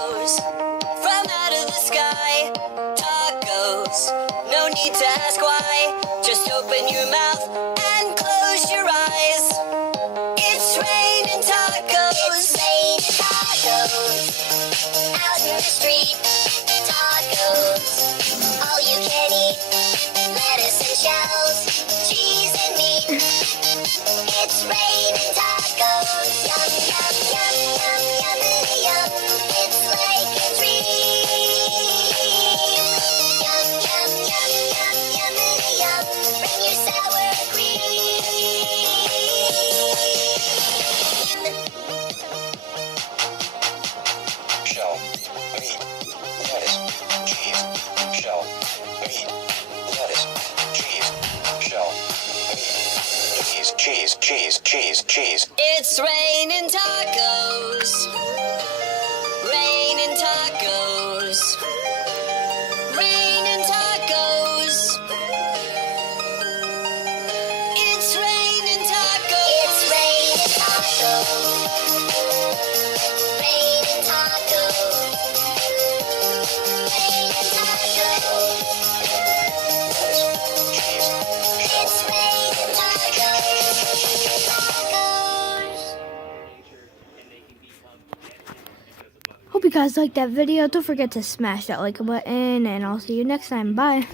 tacos from out of the sky. Tacos, no need to ask why. Just open your mouth and close your eyes. It's raining tacos. It's raining tacos. Out in the street, tacos. All you can eat. Lettuce and shells, cheese and meat. It's raining tacos. Yum, yum, yum, yum, yummity yum. It's like a dream. Yum, yum, yum, yum, yummity yum. Bring your sour cream. Shell, meat, lettuce, cheese, shell, meat, lettuce, cheese, shell, meat, cheese, cheese, cheese, cheese. It's raining tacos. Raining tacos. Raining tacos. It's raining tacos. It's raining tacos. Raining tacos. Raining tacos. It's raining tacos. Tacos. Hope you guys liked that video. Don't forget to smash that like button, and I'll see you next time. Bye.